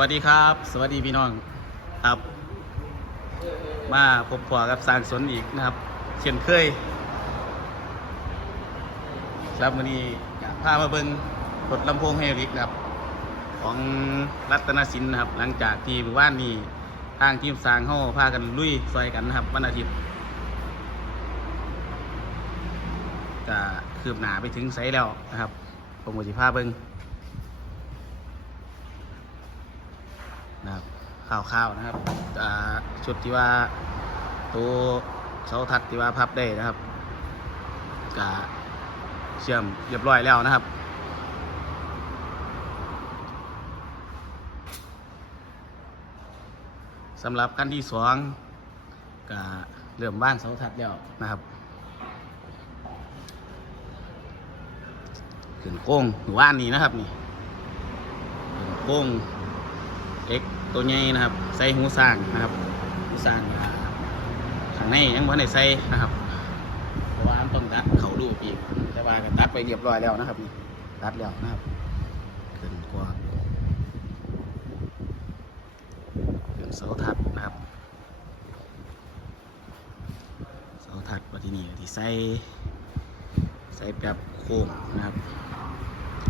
วัสดีครับ สวัสดีพี่น้องครับ มาพบพอกับสร้างสนอีกนะครับเช่นเคย ครับวันนี้พามาเบิ่งรถลำโพงเฮลิกนะครับ ของรัตนสินนะครับ หลังจากที่หมู่บ้านนี้ทางทีมสางเขาพากันลุยซอยกันนะครับ วันอาทิตย์ก็คืบหนาไปถึงไซแล้วนะครับผมก็จะพาเบิ่ง นะครับข้าวๆนะครับชุดที่ว่าตัวเสาทัดที่ว่าพับได้นะครับกะเชื่อมเรียบร้อยแล้วนะครับสำหรับขั้นที่สองกะเริ่มบ้างเสาทัดแล้วนะครับขึ้นโค้งหรือว่านนี้นะครับนี่ขึ้นโค้ง เล็กตัวใหญ่นะครับใส่หูสร้างนะครับหูสร้างข้างในยังไม่ได้ใส่นะครับเพราะว่าต้องตัดเขาดูปีกแต่ว่าก็ตัดไปเรียบร้อยแล้วนะครับนี่ตัดแล้วนะครับขึ้นกว่าขึ้นเสาถัดนะครับเสาถัดว่าที่นี่ที่ใส่ใส่แบบโค้งนะครับ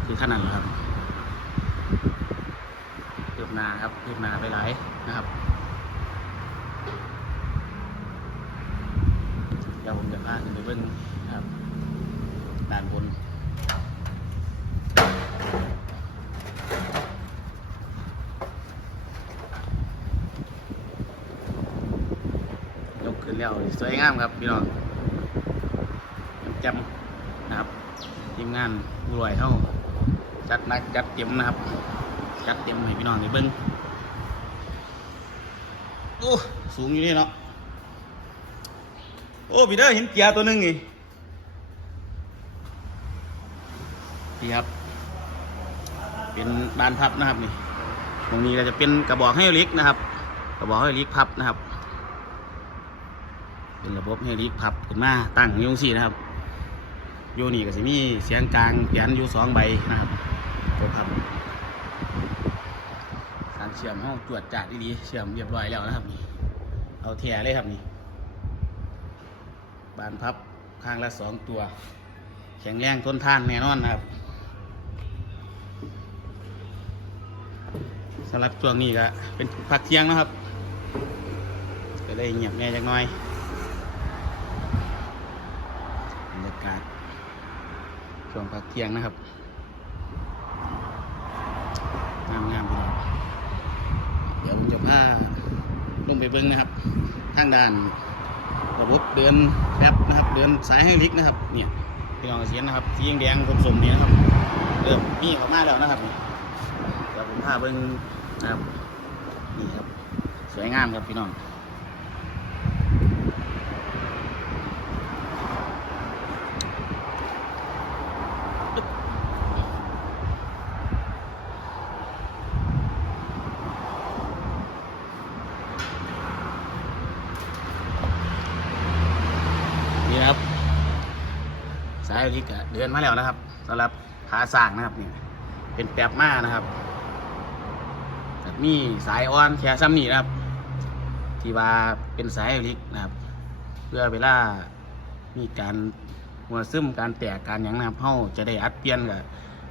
คือขนาดนะครับ นาครับคืบหน้าไปหลายนะครับ เดี๋ยวผมจะพาขึ้นไปเบิ้งนะครับด้านบนยกขึ้นแล้วสวยงามครับพี่น้องจำนะครับทีมงานผู้รวยเท่าจัดนักจัดเต็มนะครับ จัดเต็มให้พี่น้องได้เบิ้งโอ้สูงอยู่นี่เนาะโอ้พี่เด้อเห็นเกียร์ตัวหนึงนี่พี่ครับ เป็นบานพับนะครับนี่ตรงนี้ก็จะเป็นกระบอกให้ลิกนะครับ กระบอกให้ลิกพับนะครับ เป็นระบบให้ลิกพับขึ้นมาตั้งยุงสี่นะครับโยนี่ก็จะมีเสียงกลางเปลี่ยนอยู่สองใบนะครับตัวพับ เชื่อมห้องตรวจจัดดีๆเชื่อมเรียบร้อยแล้วนะครับนี่เอาแถเลยครับนี่บานพับข้างละสองตัว แข็งแรงทนทานแน่นอนนะครับสำหรับช่วงนี้ก็เป็นพักเที่ยงนะครับก็เลยเงียบแน่จักหน่อยบรรยากาศช่วงพักเที่ยงนะครับงามงามๆพี่น้องเดี๋ยว ผมจะพาลงไปเบิ้งนะครับ ทางด้านระบบเดินแป๊บนะครับ เดินสายให้ลิกนะครับ เนี่ยพี่น้องเสียนนะครับสีแดงๆสมๆนี่นะครับเริ่มมีเข้ามาแล้วนะครับเดี๋ยวผมพาเบิ้งนะครับนี่ครับ สวยงามครับพี่น้อง นี่นะครับ สายลิกเดินมาแล้วนะครับสำหรับขาสร้างนะครับนี่เป็นแป๊บมานะครับแต่มีสายอ่อนแค่ซ้ำนี่นะครับ ที่ว่าเป็นสายลิกนะครับ เพื่อเวลามีการหัวซึมการแตกการหยังนะครับเฮาจะได้อัดเปลี่ยนกับ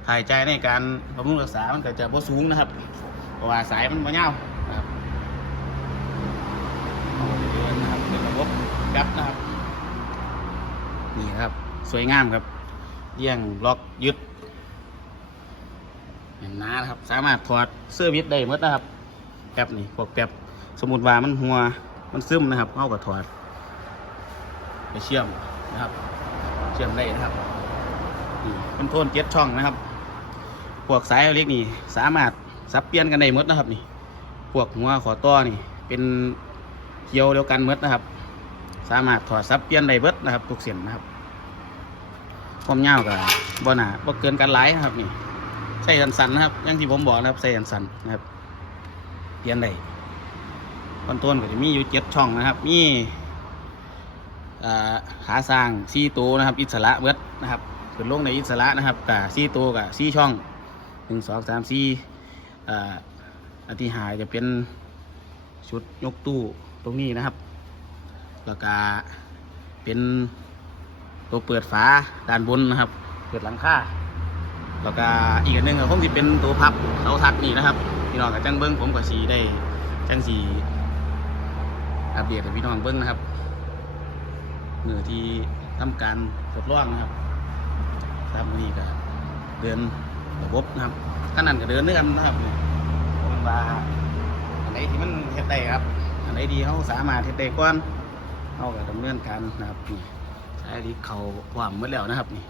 ถ่ายใจในการบำรุงรักษา มันก็จะบ่สูงนะครับ เพราะว่าสายมันบ่ยาวนะครับเอาไปเดินนะครับเป็นระบบแป๊บนะครับ นี่ครับ สวยงามครับเลี่ยงล็อกยึดเห็นนานะครับ สามารถถอดเสื้อวิทได้หมดนะครับแป๊บนี่พวกแป๊บสมมติว่ามันหัวมันซึมนะครับเข้าก็ถอดไปเชื่อมนะครับ เชื่อมได้นะครับนี่เป็นโทนเจ็ดช่องนะครับ พวกสายเล็กนี่ สามารถสับเปลี่ยนกันได้หมดนะครับ นี่ พวกหัวขอต้อนี่ เป็นเคียวเดียวกันหมดนะครับ สามารถถอดซับเปลี่ยนได้เบิดนะครับ ทุกเส้นนะครับ ความยาวกับบ่หนาบ่เกินกันหลายนะครับนี่ใส่สันๆนะครับอย่างที่ผมบอกนะครับใส่สันๆนะครับเปลี่ยนได้ตอนต้นก็จะมีอยู่เจ็ดช่องนะครับ มีขาสร้างสี่ตัวนะครับ อิสระเบิดนะครับขึ้นลงในอิสระนะครับกับสี่ตัวกับสี่ช่องหนึ่งสองสามสี่อ่าอันที่หายจะเป็นชุดยกตู้ตรงนี้นะครับ แล้วก็เป็น ตัวเปิดฝาด้านบนนะครับ เปิดหลังคาแล้วก็อีกอันหนึ่งก็คงที่เป็นตัวพับเสาทัดนี่นะครับพี่น้องกับจังเบิ้งผมกับสีได้จังสีอัปเดตให้พี่น้องเบิ้งนะครับเมื่อที่ทำการทดลองนะครับครับวันนี้ก็เดินระบบนะครับขนาดก็เดินด้วยกันนะครับผมว่าอันไหนที่มันเฮ็ดได้ครับอันไหนดีเขาสามารถเฮ็ดได้ก่อนเขาก็ดำเนินการนะครับ นี่ใช้ดีเขาความหมดแล้วนะครับนี่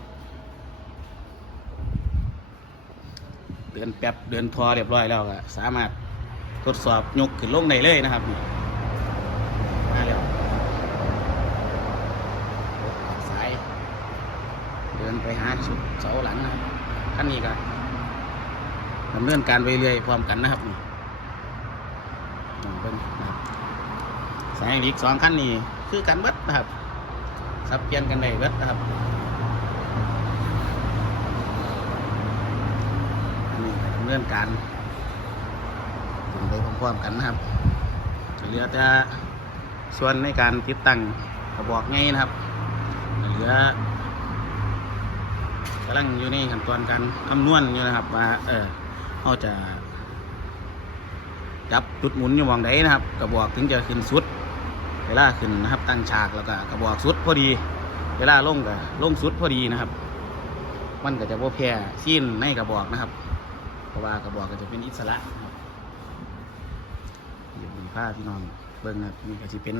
เดินแป๊บเดินทอเรียบร้อยแล้วก็สามารถทดสอบยกขึ้นลงได้เลยนะครับนี่มาแล้วสาย เดินไปหาสุดเสาหลังนะครับขั้นนี้ก็ดำเนินการไปเรื่อยพร้อมกันนะครับนี่เบิ่งนะครับสายอีกสองขั้นนี้คือกันเบิดนะครับ สับเปลี่ยนกันได้เบิดนะครับนนี้ก็ดำเนินการเป็นไปพร้อมๆกันนะครับเหลือแต่ส่วนในการติดตั้งกระบอกไงนะครับเหลือกำลังอยู่ในขั้นตอนการคำนวณอยู่นะครับ ว่าเออเขาจะจับจุดหมุนอยู่หมองใดนะครับกระบอกถึงจะขึ้นสุด วลาขึ้นนะครับ ตั้งฉากแล้วก็กระบอกสุดพอดี เวลาลงก็ลงสุดพอดีนะครับ มันก็จะบ่แพ้ซีนในกระบอกนะครับ เพราะว่ากระบอกก็จะเป็นอิสระนะครับอยู่บนผ้าพี่น้องเบิ้งนะครับนี่ก็จะเป็น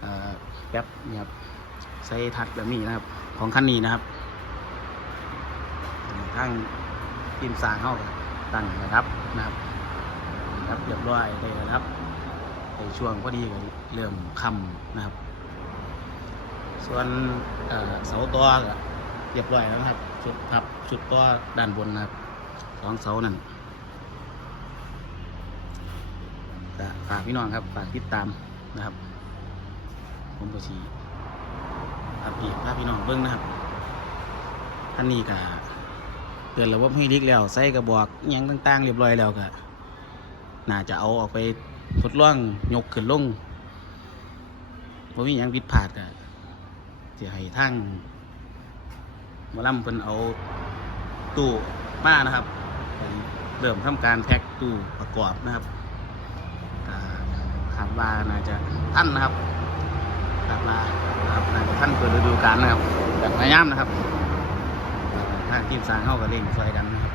เอ่อแป๊บนี่ครับใส่ทัดแบบนี้นะครับ ของคันนี้นะครับทั้งทีมสางเข้าตั้งนะครับนะครับครับเรียบร้อยได้แล้วครับ ในช่วงพอดีก็เริ่มค่ำนะครับ ส่วนเสาตัวก็เรียบร้อยแล้วนะครับชุดพับชุดตัวด้านบนนะครับสองเสานั่นฝากพี่น้องครับฝากติดตามนะครับ ผมก็สีอัปเดตภาพพี่น้องเบิ้งนะครับท่านนี้ก็เตือนระบบให้ลิกแล้วใส่กระบอกยังต่าง ๆ เรียบร้อยแล้วก็น่าจะเอาออกไป ทดลองยกขึ้นลงบ่มีหยังผิดพลาดก็จะให้ทั้งหมาล่ำเพิ่นเอาตู้มานะครับเริ่มทำการแพ็กตู้ประกอบนะครับก็คาดว่าน่าจะท่านนะครับคาดว่านะครับน่าจะท่านเปิดฤดูกาลนะครับแบบพยายามนะครับทางทีมสางเข้ากับเร่งช่วยกันนะครับ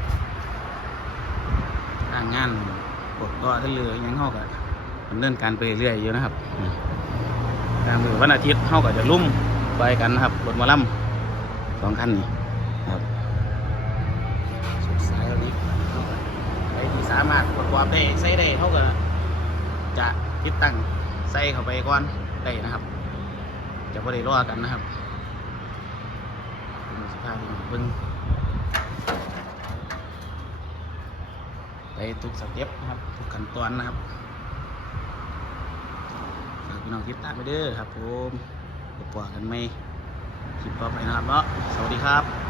ทางงานกดก็ทะเลอยังเข้ากับ ดำเนินการไปเรื่อยอยู่นะครับอืมทางมือวันอาทิตย์เข้ากับจะลุ่มไปกันนะครับรถมาล่ำสองคันนี้ครับสุดสายเรานี้เข้ากับใครที่สามารถประกอบได้ใส่ได้เท่ากับจะติดตั้งใส่เข้าไปก่อนได้นะครับ จะไม่ได้รอกันนะครับสภาพเบิ้งไปทุกสเต็ปนะครับทุกขั้นตอนนะครับ พี่น้องคลิปตามไปเด้อครับผมพบกันไหมคลิปต่อไปนะครับเนาะสวัสดีครับ